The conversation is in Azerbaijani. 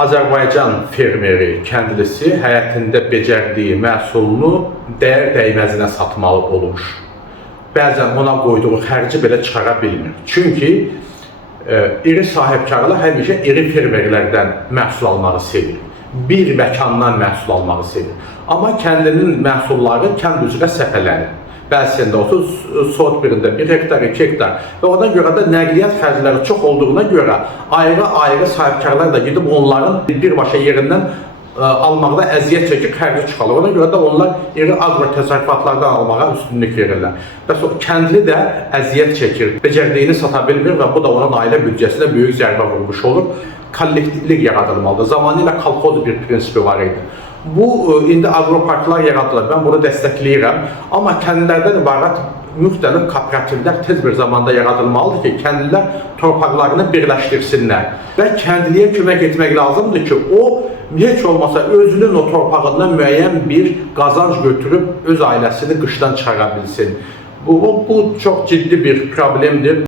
Azərbaycan fermeri, kəndlisi həyatında becərdiyi məhsulunu dəyər dəyməzinə satmalı olur. Bəzən ona qoyduğu xərci belə çıxara bilmir. Çünki iri sahibkarlar həmişə iri fermerlərdən məhsul almağı sevir. Bir məkandan məhsul almağı sevir. Amma kəndlinin məhsulları kənd üzrə səpələnir. Bəzisində 30 sot birində 1 hektar, 2 hektar və ona görə də nəqliyyat xərcləri çox olduğuna görə ayrı-ayrı sahibkarlar da gidib onların birbaşa yerindən almaqda əziyyət çəkib xərci çıxalır. Ona görə də onlar iri agro təsərrüfatlardan almağa üstünlük verirlər. Bəs o kəndli də əziyyət çəkir, becərdiyini sata bilmir və bu da onun ailə büdcəsinə böyük zərbə vurmuş olur. Kollektivlik yaradılmalıdır. Zamanıyla kolxoz bir prinsipi var idi. Bu indi agroparklar yaradılır. Ben bunu dəstəkləyirəm. Amma kəndlərdən ibarət müxtəlif kooperativlər tez bir zamanda yaradılmalıdır ki, kəndlilər torpaqlarını birləşdirsinlər. Və kəndliyə kömək etmək lazımdır ki, o heç olmasa özünün o torpağından müəyyən bir qazanc götürüb öz ailəsini qışdan çıxara bilsin. Bu çox ciddi bir problemdir.